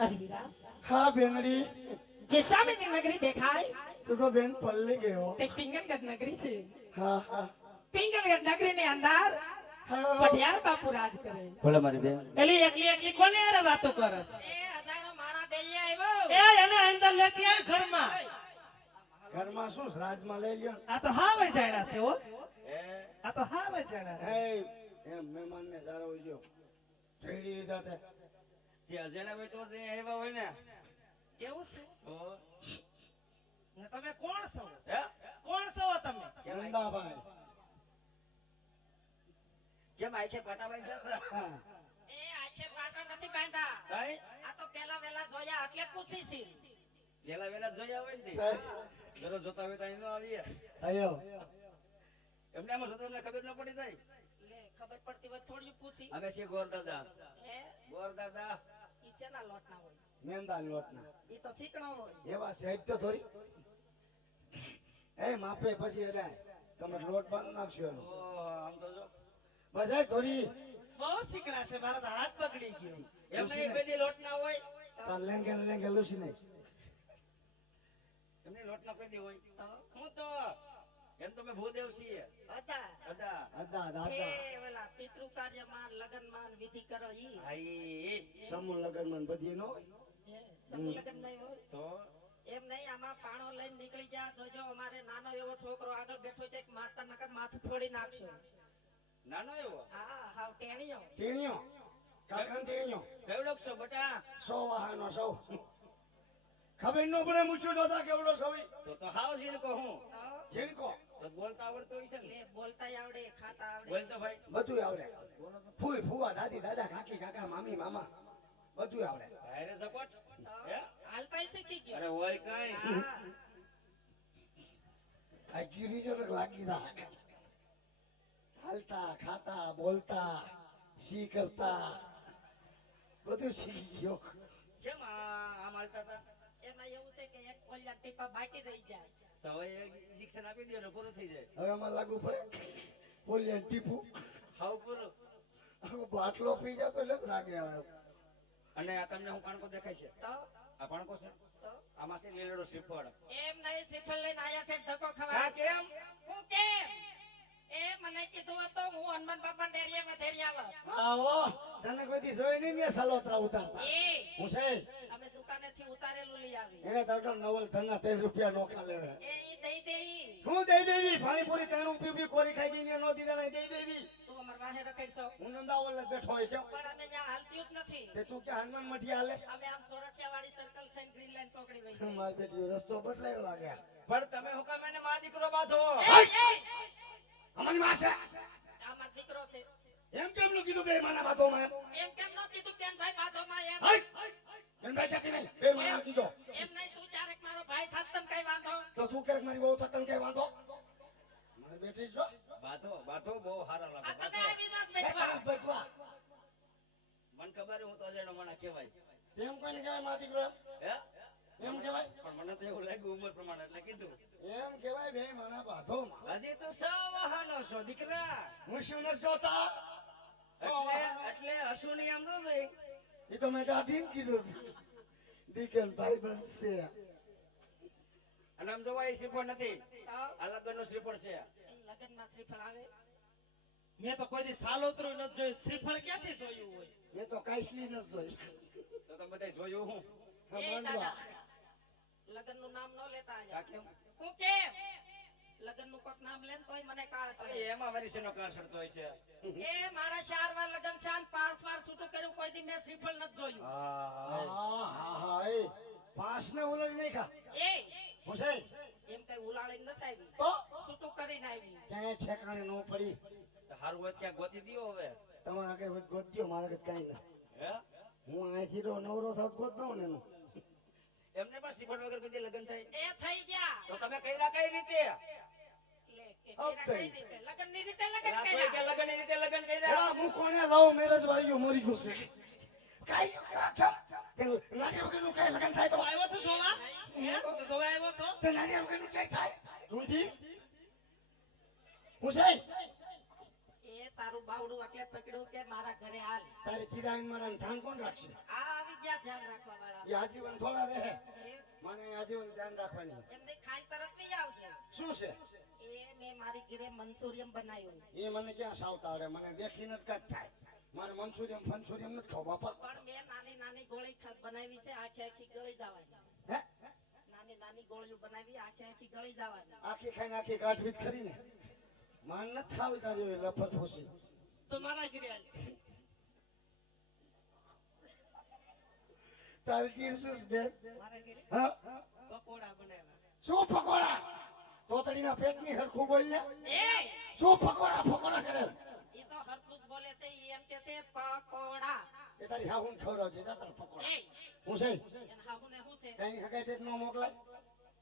अरे वीरा हाँ बेनड़ी जैसा में नगरी देखाय तू तो बेन पल्ले गए हो ते पिंगलगढ़ नगरी से हाँ हाँ पिंगलगढ़ नगरी ने अंदर हाँ पटियार बापू राज करे બોલો મારી બેન એલી એકલી એકલી કોને યાર વાતો કરસ ए अजाणो माणा देली આવ્યો એ એને અંદર લેતી આવ ઘરમાં घर में शू राज में ले लियो આ તો હા વઈ જાણા છે હો આ તો હા વઈ જાણા છે ए मेहमान ने जारो जो ठेली दाते જે અજાણા હોય તો જે આવ્યા હોય ને એવું છે તો ને તમે કોણ છો હે કોણ છો તમે नंदा भाई કેમ આખે પાટાભાઈ જશે हाँ એ આખે પાટા નથી બાંધા કઈ આ તો પેલા વેલા જોયા એટલે પૂછી છે પેલા વેલા જોયા હોય ને દરરોજ જોતા હોય તો અહીં નો આવીએ आयो એમને આમાં જોતા તમને ખબર ન પડી જાય લે ખબર પડતી હોય થોડી પૂછી અમે છે ગોર દાદા હે ઈ શેના લોટના હોય मेंदा लोटना ઈ તો શીકણો હોય एवा सेट तो थोड़ी ए मापे પછી એડા તમે લોટ બાંધ નાખશો એનો ઓહો આમ તો જો બસ એ થોડી બહુ શીકડા છે મારા તો હાથ પકડી ગયો એમને એક બધી લોટ ના હોય તાર લેંગે લૂસી નહીં એમને લોટ ના કોઈ દી હોય હું તો એમ તો મે ભૂદેવ છીએ હતા દાદા અદા એ દાદા ઓલા પિતૃ કાર્યમાં લગનમાં વિધિ કરો ઈ આઈ સમૂહ લગન માં બધી નો સમૂહ લગન નહીં હોય તો એમ નહીં આમાં પાણો લઈને નીકળી જા જોજો અમારે નાનો એવો છોકરો આગળ બેઠો છે કે મારતા નકર માથું ફોડી નાખશો નાનો એવો હા હાવ ટેણીઓ ટેણીઓ કાકન ટેણીઓ કેવડો છો બટા 100 વાહનો 100 ખબર ન પડે મૂછું જોતા કેવડો સવી તો હાવ સીણ કહું જીણકો તો બોલતા આવડતો હોય છે ને લે બોલતાય આવડે ખાતા આવડે બોલતો ભાઈ બધું આવડે ફૂઈ ફુવા દાદી દાદા કાકી કાકા મામી મામા બધું આવડે ભાઈરે સપોર્ટ હે હાલતાય શીખી ગયો અરે હોય કઈ હા આ ગીરી જો લાગી દા હાલતા ખાતા બોલતા સી કરતા બધું શીખી ગયો કેમ આમ હાલતા હતા એમાં એવું છે કે એક કોલિયા ટીપા બાકી રહી જાય તો હવે ઇન્જેક્શન આપી દો ને પૂરું થઈ જાય હવે આમાં લાગુ પડે બોલ્યા ટીપુ હાવ પૂરું આખો બાટલો પી જતો એટલે લાગે હવે અને આ તમને હું કાણકો દેખાય છે તો આ કાણકો છે તો આમાં છે લીલડો શ્રીફળ એમ નહીં શ્રીફળ લઈને આયા છે ધક્કો હા ખવાય કેમ હું કેમ એ મને કીધું હતું હું હનુમાન બાપા ડેરીએ વધેરી આવત આવો તને કોઈ દી જોઈ નહીં ને સલોત્રા ઉતારતા એ હું છે અમે દુકાનેથી ઉતારેલું લઈ આવી એને તો નવલ ધનના 3 રૂપિયા નોખા લેવે એ ઈ દઈ દેઈ હું દઈ દેવી પાણીપુરી ત્રણ પીપી કોરી ખાઈ ગઈ ને નો દીધા નહીં દઈ દેવી તું અમાર વાહે રખડશો હું નંદાવલ જ બેઠો હોય કેમ પણ અમે ત્યાં હાલતી જ નથી તે તું કે હનુમાન મઠી હાલે અમે આમ સોરઠિયા વાળી સર્કલ થઈને ગ્રીન લાઈન ચોકડી વઈ માર બેટી રસ્તો બદલાયો લાગે પણ તમે હું કામ એને માં દીકરો બાંધો અમારી માં છે આ મારો દીકરો છે એમ કેમ નું કીધું બે માના બાતો માં એમ કેમ નો કીધું બેન ભાઈ બાધોમાં એમ હઈ બેન ભાઈ જતી નહીં બે માના કીધો એમ નહીં તું ક્યારેક મારો ભાઈ થાત તને કઈ વાંધો તો તું ક્યારેક મારી બહુ થતન કઈ વાંધો મારી બેટી છો બાંધો બાંધો બહુ સારા આ લાગે તમે બાંધો આવી નાત હે બેઠવા તરફ બેઠવા મને ખબર હું તો અજાણો માણા કહેવાય એમ કોઈને કહેવાય માં દીકરો હે એમ કહેવાય પણ મને તો એવું લાગ્યું ઉંમર પ્રમાણે એટલે કીધું એમ કહેવાય બે માના બાધો માં હજી તો 100 વાહનો છો દીકરા હું શું ન જોતા એટલે હસુની આમ ન જોઈ એ તો મેં દાઢી કીધું દીકન ભાઈ બનશે અને આમ જોવા એ શ્રીફળ નથી તો આ લગ્નનો શ્રીફળ છે લગનમાં શ્રીફળ આવે મેં તો કોઈ દી સાલોતરું ન જોયું શ્રીફળ ક્યાંથી જોયું હોય એ તો કાઈસલી ન જોઈ તો તમે બધા જોયું હું હા એ માંડવા દાદા લગનનું નામ ન લેતા આ આયા કેમ હું કેમ લગનનું કોક નામ લેન તોય મને કાળ અરે છે એમાં મારી શેનો કાર શરતો હોય છે એ મારા 4 વાર લગન છે અને 5 વાર છૂટું કર્યું કોઈ દી મેં શ્રીફળ નથી જોયું હા હા એ પાંચ ને ઉલડી નહીં ખા એ હું છે એમ કઈ ઉલાળી નથી આવી તો છૂટું કરીને આવી ક્યાંય ઠેકાણે ન પડી હારું હોય ક્યાં ગોતી દીયો હવે તમારા આગળ ગોત્યો મારા આગળ કાંઈ નહીં હે હું અહીંથી તો નવરો થાત ગોત દઉં ને એનું એમને પણ શ્રીફળ વગર કોઈ દી લગ્ન થાય એ થઈ ગયા તો તમે કર્યા કઈ રીતે લે કે કેરા કઈ રીતે લગનની રીતે લગન રાતોય કે કર્યા લગ્નની રીતે લગ્ન એલા કર્યા હું કોને લવ મેરેજ વાળીઓ મરી ગયું છે કાઈ નાની વગરનું કાંઈ લગન થાય તો તો આવ્યો તો જોવા હે તો જોવા આવ્યો તો તે નાની વગરનું કાંઈ થાય ઢૂંઢી હું છે એ તારું બાપ પાવડું એટલે પકડ્યું કે મારા ઘરે હાલ તારે કિરાય મારા ધ્યાન કોણ રાખશે? આ આવી ગયા ધ્યાન રાખવા વાળા એ આજીવન થોડા રહે. મને આજીવન ધ્યાન રાખવાની. એમને ખાઈ તરત નહીં આવજે શું છે એ મેં મારી ઘરે મંચુરિયન બનાવ્યું એ? મને ક્યાં સાવતા આવડે? મને દેખીને જ કાંઈક થાય. મારે મંચુરિયમ ફનચુરિયમ નથી ખાવ બાપા. પણ મેં નાની નાની ગોળી બનાવી છે આખી આખી ગળી જવાની હે નાની નાની ગોળીઓ બનાવી આખી આખી ગળી જવાની આખી ખાઈને આખી કાઢવી જ ખરી ને. માન નથી ખાવી તારી એવી લફર ફૂસી. તો મારા ઘરે હાલ તારી ઘેર શું છે બેન? મારા ઘરે હા પકોડા બનાવ્યા શું પકોડા? તોતડીના પેટની હરખું બોલ ને. એ શું પકોડા ફકોડા કરે? ઈ તો હરખું જ બોલે છે ઈ એમ કે છે પકોડા એ તારી હાહુન ખવડાવજે જા તારા પકોડા. એ હું છે એન હાહુને શું છે કઈ હગાઈ ડેટ નો મોકલાય?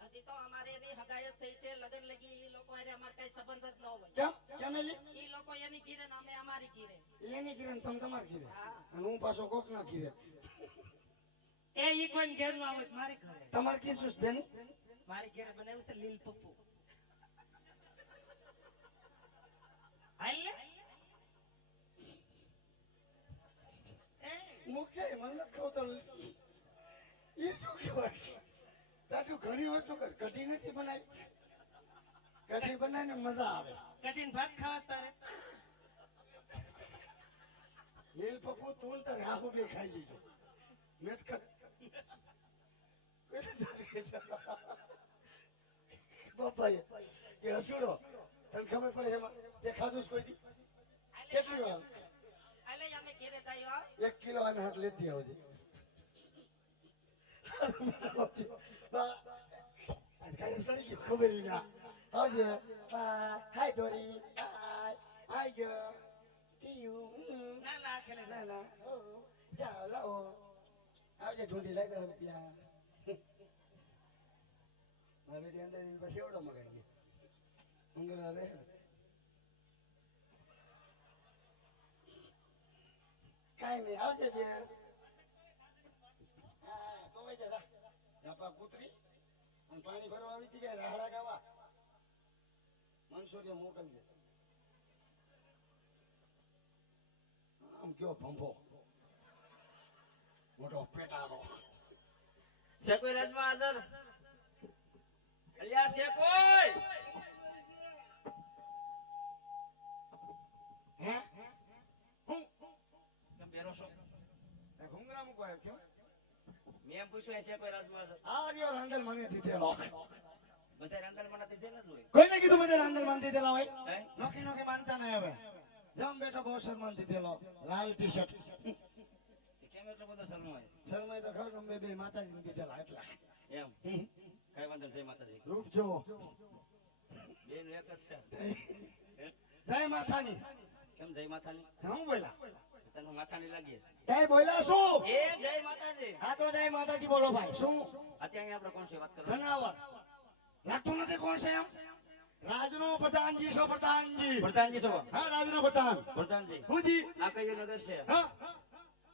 હજી તો અમારે એની હગાઈ જ થઈ છે લગન લગી ઈ લોકો હારે અમાર કઈ સંબંધ જ ન હોય કેમ કેમ એલી? ઈ લોકો એની ઘીરે ને અમે અમારી ઘીરે એની કિરણ તમે તમાર કીધે હા અને હું પાછો કોક ના કીધે. એ ઈ કોઈ ઘેર નું આવે મારી ઘરે તમાર કી શું છે બેન? મારી ઘરે બનાવ્યું છે લીલ પપ્પુ હાલ લે મુકે મને નથી ખબર. એ શું કહેવાય? તારું ઘણી વસ્તુ કર કઢી નથી બનાવી. કઢી બનાવીને મજા આવે. કઠિન ભાત ખાવા તારે લીલ પપ્પુ તું તારે આખું બે ખાઈ જજો. મેં જ કર બાપા એ હસુડો તને ખબર પડે એમાં તે ખાધું છે કોઈ દી? કેટલી વાર? આલે અમે ઘીરે જાય હો 1 કિલો આને હાથ લેતી આવજે. કઈ સડી ગયું ખબર ના આવજે. હાય દોરી હાય ગયો ટીયું ના ના ખેલે ના ના જાઓ લાવો આવજે ઢૂંઢી લઈ 10 રૂપિયા. હવે તે અંદર પછી એવડો મગાઈ ગયો ઉંગલા રે. કાઈ નહીં આવજે બેન. હા તો વઈ જા જા કૂતરી અને પાણી ભરવા આવી હતી કે રાહડા ગાવા મનસુરિયા મોકલજે. આમ કયો ભંભો મોટો પેટારો. શેકોઈ રાજમાં હાજર. અલ્યા શેકોઈ. હે હું કેમ બેરો છો? ઘુંગરા મૂકવા કેમ? મેં એમ પૂછ્યું શેકોઈ રાજમાં હાજર. આ રહ્યો રાંદલ મને દીધેલો. બધા રંગલ મને દીધેલા જ હોય. કોઈને કીધું બધે રાંદલ મને દીધેલા હોય? હે? નોકી નોકી માનતા નહીં હવે. જમ બેઠો બહુ શર્મા દીધેલો લાલ ટી શર્ટ. કેમ એટલો બધો શરમાય? શર્માય તો ખરું ગમે બે માતાજીને દીધેલા એટલા. એમ કઈ વાંધો નહીં, જય માતાજી. રૂપ જો બેન એક જ છે. જય માતાની. કેમ જય માતાની? હું બોલા તને માથાની લાગી? જય બોલા શું? એ જય માતાજી. હા તો જય માતાજી બોલો ભાઈ. શું અત્યારે આપણે કોણ છે વાત કરો? સનાવર લાગતું નથી કોણ છે એમ? રાજનો પ્રધાનજી છો પ્રધાનજી. પ્રધાનજી છો? હા રાજનો પ્રધાન. પ્રધાનજી હું જી આ કયું નગર છે હા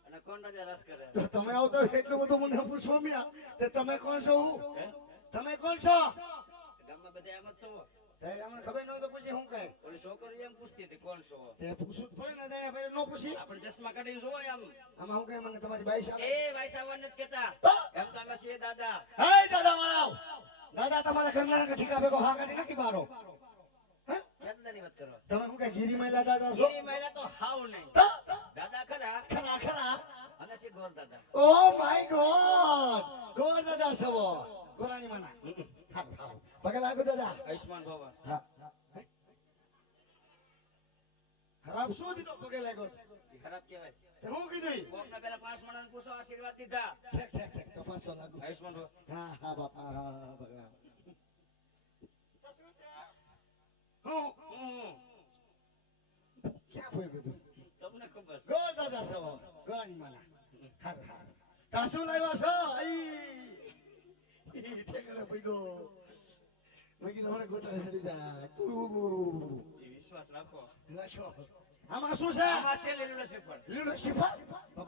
અને કોણ રાજા રાજ કરે? તો તમે આવતો એટલું બધું મને પૂછો મ્યા તે તમે કોણ છો? હે? તમે કોણ છો? ગામમાં બધા એમ જ છો? તે અમને ખબર ન હોય તો પૂછી હું કઈ ઓલી છોકરી એમ પૂછતી હતી કોણ છો? તે પૂછું જ પડે ને જાણે ભાઈ ન પૂછી. આપણે ચશ્મા કાઢીને જોવો એમ. આમાં હું કઈ મને તમારી બાઈ સામે એ ભાઈ સાવન નથી કેતા. એમ તો અમે છીએ દાદા. હે દાદા મારા દાદા તમારા ઘરના કે ઠીકા ભેગો હા કાઢી નાખી બારો. હે દાદાની વાત કરો. તમે હું કઈ ગીરી મહિલા દાદા છો? ગીરી મહિલા તો હાવ નહીં. દાદા ખરા ખરા ખરા. અને છે ગોર દાદા. ઓ માય ગોડ ગોર દાદા છો ગોરાની માના. પગે લાગુ દાદા. આયુષ્માન ભવ. હા ખરાબ શું દીધો પગે લાગ્યો? ઈ ખરાબ કહેવાય. તે હું કીધું? કોકના પેલા 5 માણસને પૂછો આશીર્વાદ દીધા. ઠેક ઠેક ઠેક તો પાછો લાગુ. આયુષ્માન ભવ. હા હા બાપા હા ભગવાન. હું ક્યાં પોઈ ગયું? તમને ખબર. ગોર દાદા છો ગોરાની માના. હા હા તાસુ લાવ્યા છો? આઈ ઠેકડે પીગો. મેં કીધું મને ગોટરે ચડી જાય. એ વિશ્વાસ રાખો. રાખો. આમાં શું છે? આમાં છે લીલું શ્રીફળ. લીલો શિફા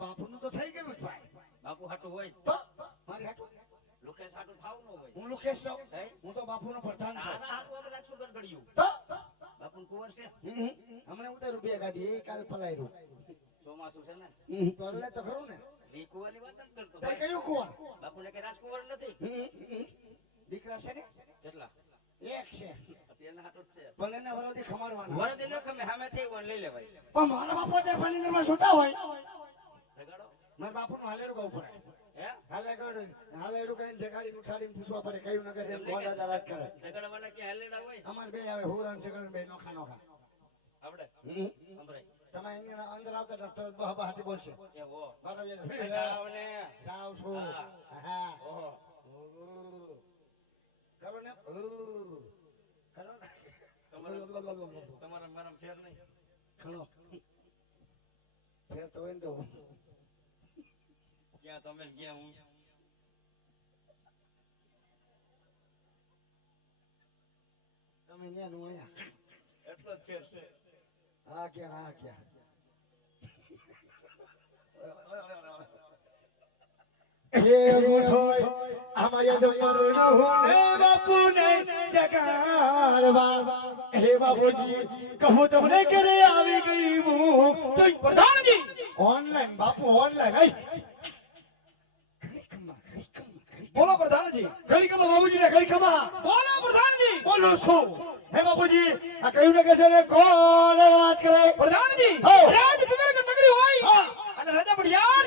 બાપુનું તો થઈ ગયું જ ભાઈ. બાપુ હાટું હોય તો મારી હાટું લોકેશ હાટું થાવ ન હોય. હું લુકેશ છું. હે? હું તો બાપુનો પ્રધાન છું. આના હાટું આપણે રાખશું ગરગડિયું. તો બાપુ કુંવર છે હમણાં ઉતાર રૂપિયા કાઢી એ કાલ પલાયરું ચોમાસું છે ને તો એટલે તો ખરું ને ઈ કુંવરની વાત નથી કરતો તઈ કયું કુવા બાપુ ને કે રાજકુંવર નથી દીકરા છે ને કેટલા એક છે પછી એના હાથ જ છે પણ એના વરદી ખમાડવાના વરદ એનો ખમે સામે થઈ વન લઈ લેવાય પણ મારા બાપુ ત્યાં પાણીમાં સુતા હોય જગાડો મારા બાપુનું હાલેરું ગાવું પડે હે હાલેરું કઈ જગાડીને ઉઠાડીને પૂછવા પડે કયું નગર એમ ગોદાદા વાત કરે જગાડવાના કે હાલેડા હોય અમાર બે આવે હુરાન જગાડ બે નોખા નોખા આપણે સંભળાય તમે અહીંયા અંદર આવતા ડોક્ટર બહાટી બોલશે એ હો બરાબર જાવને જાવ છું હા ઓહો કરો ને કરો ને તમારા મારા ફેર નહીં ખણો ફેર તો હોય ને તો ક્યાં તમે ક્યાં હું તમે ન્યા નું અહીંયા એટલો જ ફેર છે હા ક્યાં હે ગોઠોય આમાં તો મરણો હે બાપુ ને જગાડવા હે બાપુજી કહું તમને કરે આવી ગઈ હું પ્રધાનજી ઓનલાઈન બાપુ ઓનલાઈન બોલો પ્રધાનજી ગઈ કમા બાબુજી ને ગઈ કમા બોલો પ્રધાનજી બોલો શું હે બાપુજી આ કયું ને કે છે ને કોણ વાત કરે પ્રધાનજી રાજ બિગડ કે નગરી હોય અને રાજા બડિયાર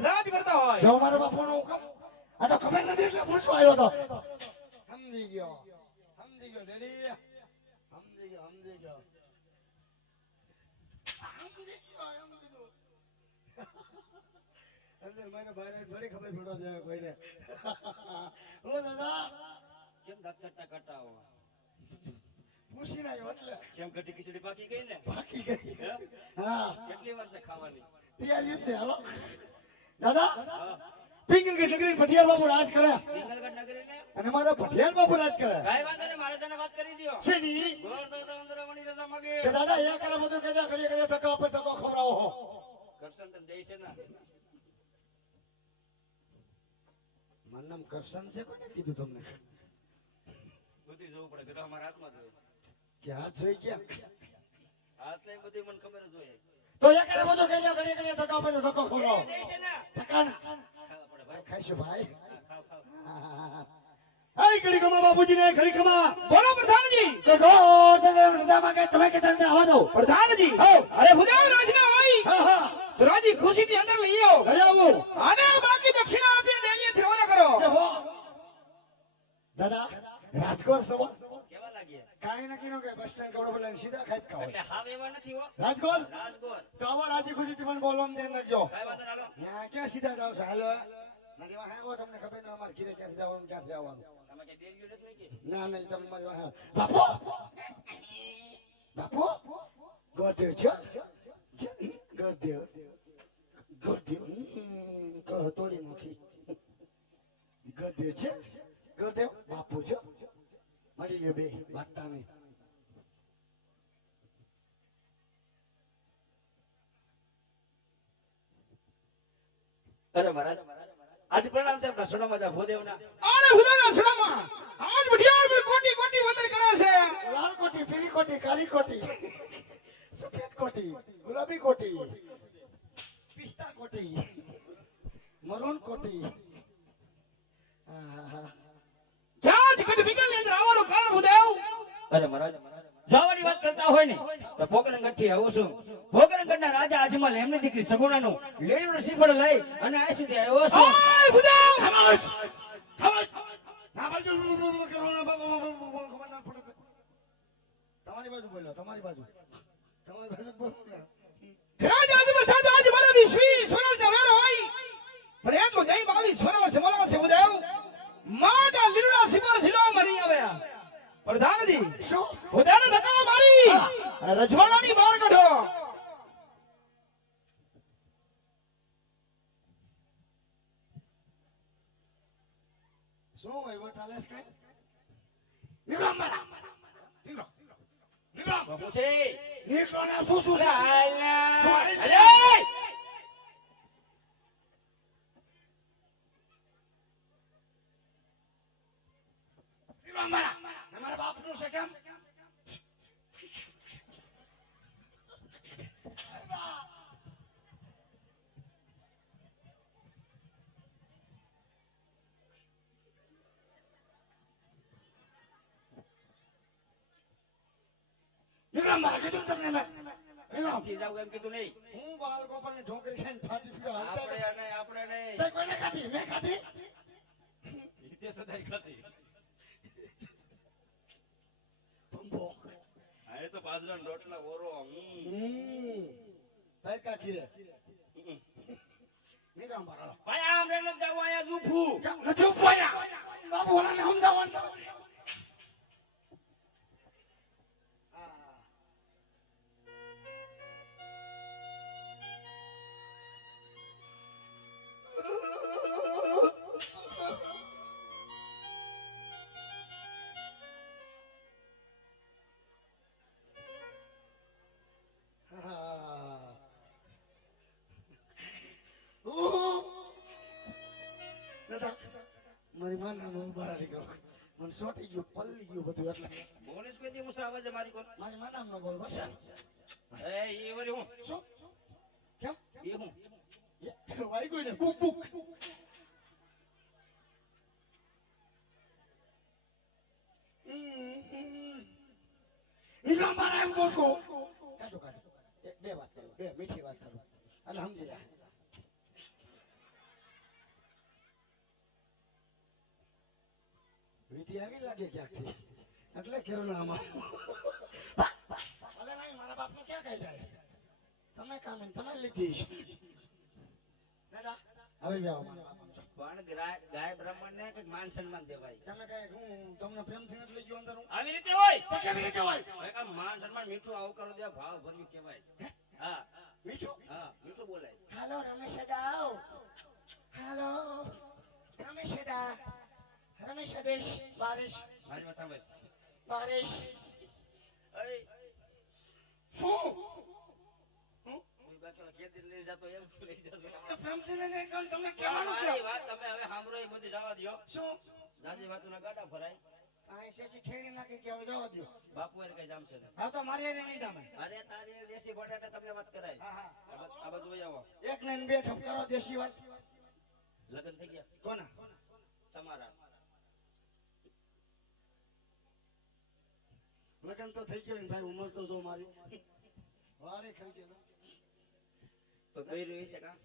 રાજ કરતા હોય જો મારા બાપુનો હુકમ આ તો ખબર નથી એટલે પૂછવા આવ્યો તો સમજી ગયો ડેડી સમજી ગયો અંદર મને બહાર થોડી ખબર પડવા દે કોઈને ઓ દાદા કેમ દાંત કરતા હો પૂછી ના એટલે કેમ કટી ખીચડી પાકી ગઈ ને બાકી ગઈ હા કેટલી વાર છે ખાવાની તૈયાર છે હાલો દાદા હા પિંગલ કે નગરી પટિયાલ બાબુ રાજ કરે પિંગલગઢ નગરી ને અને મારા પટિયાલ બાબુ રાજ કરે કાઈ વાંધો નહીં મારે તને વાત કરી દ્યો છે ની ગોળ તો અંદર વણી રસા માગે કે દાદા એ કરે બધું કહેતા કરીએ ટકા પર ટકો ખવડાવો હો કરશન તને દે છે ને મારું નામ કરશન છે કોને કીધું તમને બધી જોવું પડે ગધા મારા હાથમાં જોઈએ કે હાથ જોઈ ગયા હાથ નહીં બધી મને ખબર જ હોય તો એ કરે બધું કહેતા કરીએ ટકા પર ટકો ખવડાવો દે છે ને ટકા ના ખાવા પડે ભાઈ ખાઈશું ભાઈ ખાવ આઈ ઘડી કમા બાપુજી ને ઘડી કમા બોલો પ્રધાનજી કે ગોળ દે રજામાં કે તમે કે તને આવા દો પ્રધાનજી અરે ભુજાવ રાજના હોય હા હા તો રાજી ખુશીથી અંદર લઈ આવો લઈ આવો અને બાકી દક્ષિણા આપીને ડેલીએથી રવાના કરો કે હો દાદા રાજકોટ સવો કેવા લાગીએ કાઈ નકી નો કે બસ સ્ટેન્ડ કવડો બોલાને સીધા ખાઈ ખાવ એટલે હાવ એવા નથી હો રાજકોટ રાજગોર તો આવો રાજી ખુશીથી મને બોલવાનું ધ્યાન રાખજો કાઈ વાંધો ના હાલો ત્યાં ક્યાં સીધા જાવ છો હાલો નકી વાહ આવો તમને ખબર ન અમાર ઘરે ક્યાંથી જવાનું ક્યાંથી આવવાનું તમે કે ડેલીઓ નથી હોય કે ના નહીં તમે મારી વાહ બાપુ બાપુ ગોટ્યો છો ગોટ્યો કહ તોડી નાખી ગોટ્યો છે ગોટ્યો બાપુ છો મળી લે બે વાતતા નહીં અરે મહારાજ આજ પ્રણામ છે આપણા સોનામાજા ભૂદેવના અરે ભુજાવના સુણામાં આજ બઢિયાર પર કોટી કોટી વંદન કરે છે લાલ કોટી પીળી કોટી કાળી કોટી સફેદ કોટી ગુલાબી કોટી પિસ્તા કોટી મરૂન કોટી ક્યાં જ કટ વિકલ ની અંદર આવવાનું કારણ ભુદેવ અરે મહારાજ જવાની વાત કરતા હોય ને તો પોકરણગઢ થી આવું છું પોકરણગઢના રાજા અજમલ એમની દીકરી સગુણાનું લેરીનું શ્રીફળ લઈ અને આ સુધી આવ્યો છું ઓય ભુદેવ ખામોશ ખામોશ ના બાજુ કરો ના ખબર ના પડે તમારી બાજુ બોલો તમારી બાજુ બોલો ને રાજા આજમાં સાજા આજ મારા વિશ્વી સોનલ જવેરો હોય પણ એમ તો જઈ બાવી સોનલ જમલા છે ભુદેવ માટા લીલુડા સિમર સિલો મરી આવ્યા પ્રધાનજી શું ભુદેવને ધક્કા મારી અને રજવાડાની બહાર કાઢો શું હોય વટાલેસ કઈ નીકળો મારા નીકળો નીકળો બાપુ છે નીકળો ને શું શું છે અલ્યા અરે! અરે નીકળો મારા અમારા બાપનું છે કેમ વિક્રમ મારા કીધું તમને મેં વિક્રમ નથી જાવ એમ કીધું નહીં. હું બાલ ગોપાલની ઢોકરી ખાઈને ફાટી ફીરો હાલતા આપણે નહીં. તે કોઈને ખાધી મેં ખાધી રીતે સદાય ખાતી. પંબો આ એ તો બાજરાના રોટલા ઓરો. ભાઈ કાકી રે વિક્રમ મારા ભાઈ આમ રે ન જાવ અહીંયા ઝૂફું. નથી ઉપાયા બાબુ ઓલાને સમજાવવાનું છે. મારી માં નામ બહાર નીકળો મને સોટી ગયું પલ્લી ગયું બધું એટલે બોલીશ કોઈ દી મુસા અવાજે મારી કોણ. મારી માં નામ નો બોલ બસ એ વરી હું શું કેમ એ હું વાઈ ગયું ને બુક બુક ઇન્દ્રા મારા એમ કહું છું કાઢો કાઢો બે વાત કરો બે મીઠી વાત કરો એટલે સમજી જાય વીટી આવી લાગે ક્યાંકથી એટલે કેરો ના આમાં ભલે નહીં મારા બાપનું ક્યાં કઈ જાય તમે કામ તમે લીધી દાદા હવે જાઓ મારા બાપનું પણ ગાય બ્રાહ્મણ ને કઈક માન સન્માન દેવાય. તમે કઈ હું તમને પ્રેમથી નથી લઈ ગયો અંદર હું આવી રીતે હોય તો કેવી રીતે હોય ભાઈ કામ માન સન્માન મીઠું આવું કરો દે ભાવ ભર્યું કહેવાય. હા મીઠું હા મીઠું બોલાય. હાલો રમેશ દાદા હાલો રમેશ દાદા રમેશ દેશ બારિશ મારી માથા ભાઈ બારિશ અરે શું કોઈ બાકી ખેતી લઈ જતો એમ લઈ જતો. પ્રેમથી લઈને કહું તમને કહેવાનું છે મારી વાત તમે હવે સાંભળો એ બધી જવા દ્યો. શું જાજી વાતોના ગાડા ભરાય. આ શેષી ઠેરી નાખી કે હવે જવા દો બાપુ એને કઈ જામશે ને. હા તો મારી એને નહીં જામે અરે તારી દેશી બટાટા તમને વાત કરાય. હા હા આ બાજુ વહી આવો. એક ને બે ઠપ કરો દેશી વાત લગ્ન થઈ ગયા કોના તમારા. લગન તો થઈ ગયો ને ભાઈ ઉંમર તો જો મારી વારે ખરી ગયો તો ગઈ રહી છે કા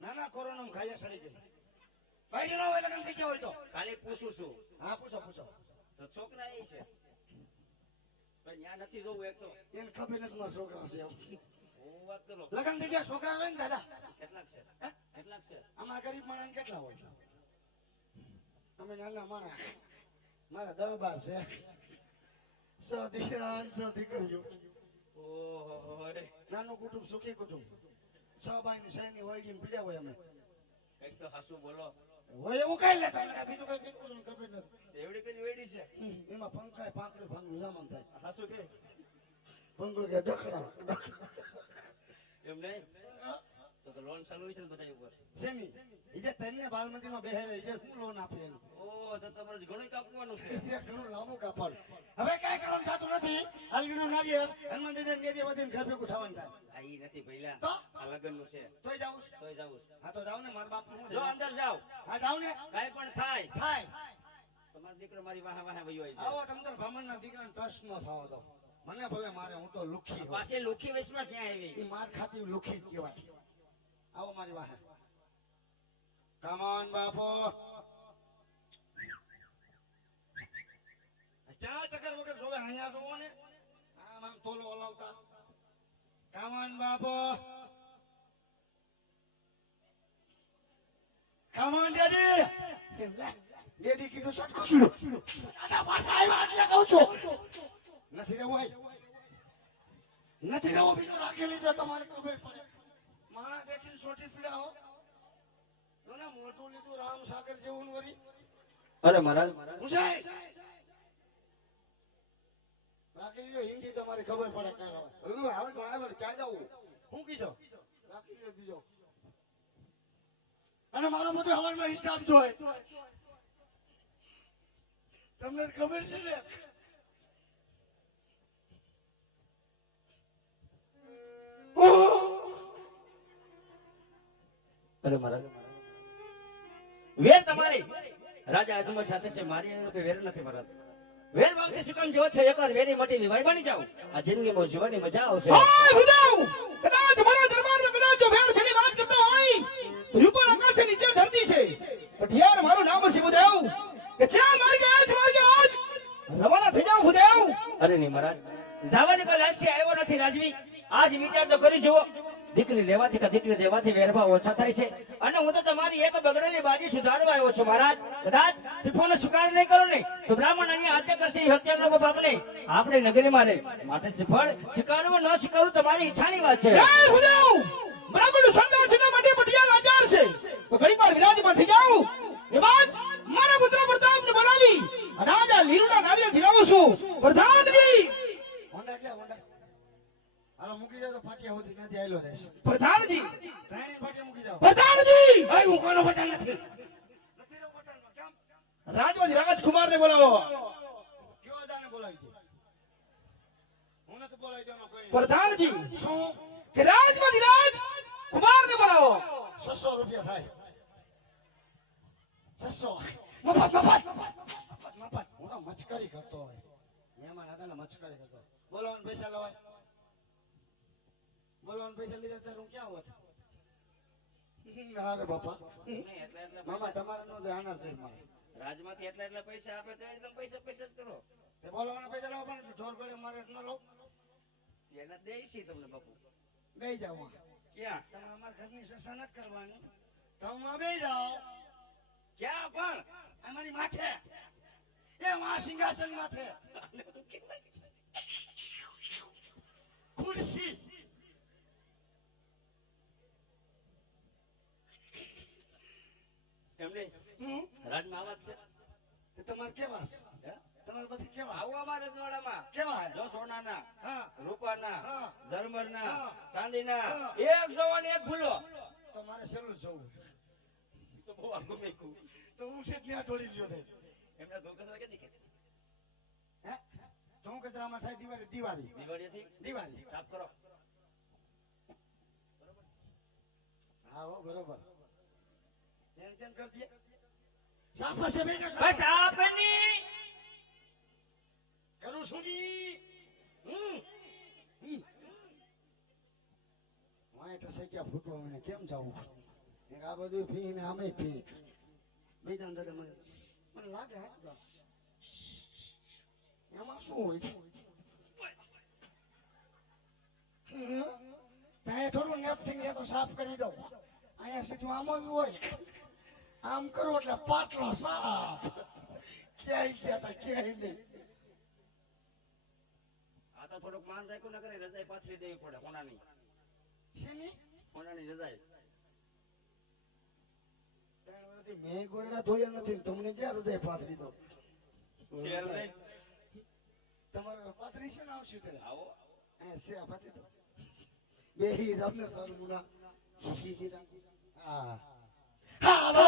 ના ના કોરોના માં ખાયા સડી ગઈ ભાઈ નો હોય લગન થઈ ગયો હોય તો ખાલી પૂછું છું. હા પૂછો પૂછો તો છોકરા એ છે પણ ત્યાં નથી જોવું એક તો. એને ખબર નથી મારા છોકરા છે એમ. હું વાત કરો લગન થઈ ગયા છોકરા હોય ને દાદા કેટલાક છે હે? કેટલાક છે આમાં ગરીબ માણસ કેટલા હોય અમે નાના માણસ મારા 10-12 છે 100 દીકરા 100 દીકરીઓ ઓહો નાનું કુટુંબ સુખી કુટુંબ 6 ભાઈ ની સૈની હોય ગઈ પીડ્યા હોય અમે કઈક તો હાસુ બોલો. હોય એવું કઈ લેતા નથી બીજું કઈ કીધું ખબર નથી એવડી કઈ વેડી છે એમાં પંખાય પાંખડે ભાંગનું સામાન થાય હાસુ કે પંખો કે ડખડા એમ નહીં તો લોન ચાલુ છે ને બધા ઉપર. શેની ઈ જે તને બાલમતીમાં બેહેરે ઈ જે શું લોન આપે એનું ઓહ તો તમારે ઘણું કાપવાનું છે. ઈ જે ઘણું લાંબુ કાપડ હવે કઈ કરવાનું થતું નથી આલગીનું નારિયેળ હનુમાનજીને નેદી વધીને ઘર ભેગું થવાનું થાય આ ઈ નથી ભઈલા તો આ લગન નું છે તોય જાઉં તોય જાવું છે. હા તો જાવ ને મારા બાપ જો અંદર જાવ હા જાવ ને કાઈ પણ થાય થાય તમારો દીકરો મારી વાહે વાહે વયો છે. આવો તમ તાર બ્રાહ્મણના દીકરાને ટચ નો થવા દો મને ભલે મારે હું તો લુખી હોઉં. પાસે લુખી વૈશમાં ક્યાં આવી ઈ માર ખાતી લુખી જ કહેવાય આવો મારી વાહે કમ ઓન બાપો ક્યાં ટકર વગર જોવે અહીંયા જોવો ને આમ આમ તોલો હલાવતા કમ ઓન બાપો કમ ઓન ડેડી ડેડી કીધું સટકો દાદા પાછા આવ્યા એટલે કહું છું નથી રહેવું ભાઈ નથી રહેવું બીજું રાખી લીધો તમારે ખબર પડે માણા દેખીને સોટી પીડા હો જોને મોટું લીધું રામ સાગર જેવું વરી અરે મહારાજ ઉસાઈ રાખી લીધો હિન્દી તમારી ખબર પડે કાંઈ હવે હવે તો આવે ક્યાં જાવું હું કીધો રાખી લીધો બીજો અને મારો બધો હવારમાં હિસાબ જોય તમને ખબર છે ને અરે મહારાજ વેર તમારી રાજા અજમલ સાથે છે મારી એનો કોઈ વેર નથી મહારાજ વેર ભાવથી શું કામ જેવો છો એકવાર વેરી મોટી વિવાહ બની જાવ આ જિંદગીમાં જીવવાની મજા આવશે ઓય ભૂદેવ કદાચ મારા દરબારમાં કદાચ જો વેર જેની વાત કરતો હોય ઉપર આકાશ છે નીચે ધરતી છે પણ યાર મારું નામ છે ભૂદેવ કે જ્યાં માર્ગે આજ રવાના થઈ જાવ ભૂદેવ અરે નહીં મહારાજ જવાની કોઈ લાલસી આવ્યો નથી રાજવી આજ વિચાર તો કરી જુઓ દીકરી લેવાથી કે દીકરી દેવાથી વેરભાવ ઓછા થાય છે અને હું તો તમારી એક બગડેલી બાજી સુધારવા આવ્યો છું મહારાજ કદાચ શ્રીફળનો સ્વીકાર નહીં કરો ને તો બ્રાહ્મણ અહીંયા હત્યા કરશે એ હત્યાનો બાપ આપણે આપણે નગરીમાં રહે માટે શ્રીફળ સ્વીકારવું ન સ્વીકારવું તમારી ઈચ્છાની વાત છે જય ભૂદેવ બરાબરનું સંગાર છે માટે પટિયા લાચાર છે તો ઘણીવાર વિરાજમાન થઈ જાવ એ વાત મારા પુત્ર પ્રતાપને બોલાવી અને રાજા લીલુના નારિયેળ જીરાવું છું પ્રધાનજી હોન્ડા ક્યાં હોન્ડા હાલો મૂકી જાવ તો ફાટિયા હોતી નથી આયલો રહેશે પ્રધાનજી ટ્રેન ફાટિયા મૂકી જાવ પ્રધાનજી ભાઈ હું કોનો પટાણ નથી નથી રો પટાણ કેમ રાજમાંથી રાજકુમારને બોલાવો કયો દાને બોલાવી દે હું નથી બોલાવી દેવાનો કોઈ પ્રધાનજી શું કે રાજમાંથી રાજકુમારને બોલાવો 600 રૂપિયા થાય 600 મફત હું તો મચકારી કરતો હોય મહેમાન હતા ને મચકારી કરતો બોલાવવાના પૈસા લવાય બોલાવવાના પૈસા લીધા ત્યારે હું ક્યાં હોત અરે બાપા મામા તમારે નો આના છે મારે રાજમાંથી એટલા પૈસા આપે તો એકદમ પૈસા જ કરો તે બોલાવવાના પૈસા લાવો પણ જોર કરે મારે ન લઉં એને દેશી તમને બાપુ બેહી જાવ ક્યાં તમે અમારા ઘરની સસા નથી કરવાની તમે બેહી જાઓ ક્યાં પણ અમારી માથે એ માં સિંહાસન માથે ખુરશી એમને રાજમાં આવાજ છે તે તમારે કેવા છે હે? તમારે બધી કેવા આવો અમારા રજવાડામાં કેવા હે? જો સોનાના હા રૂપાના હા. ઝરમરના હા. ચાંદીના હા. એક જોવો ને એક ભૂલો તો મારે છેલ્લું જવું તો બહુ આગળ મેકું તો હું છે ત્યાં થોડી લ્યો થાય એમને ધોકસા કે નહીં હે તો હું કચરામાં થાય દિવાળી દિવાળીથી દિવાળી સાફ કરો હા હો બરોબર એમ કેમ કરી દે સાફ હશે બેજો બસ સાફ ની કરું છું જી વાય તો સક્યા ફૂટવા મને કેમ જાવું એક આ બધું પી ને આમે પી બીજા અંદર મને લાગે હા એમાં શું હોય ત્યાં થોડું નેપથિંગ તો સાફ કરી દઉં અહીંયા સીધું આમ જ હોય આમ કરો એટલે પાટલો સાફ ક્યાંય ગયા તા ક્યાંય નહીં આ તો થોડુંક માન રાખ્યું ન કરે રજાઈ પાથરી દેવી પડે કોનાની શેની કોનાની રજાઈ મેં ગોળડા ધોયા નથી ને તમને ક્યાં હૃદય પાથરી દો ખેર નહીં તમારે પાથરી છે ને આવશે ત્યારે આવો છે આ પાથરી દો બે તમને સારું મુના હા હાલો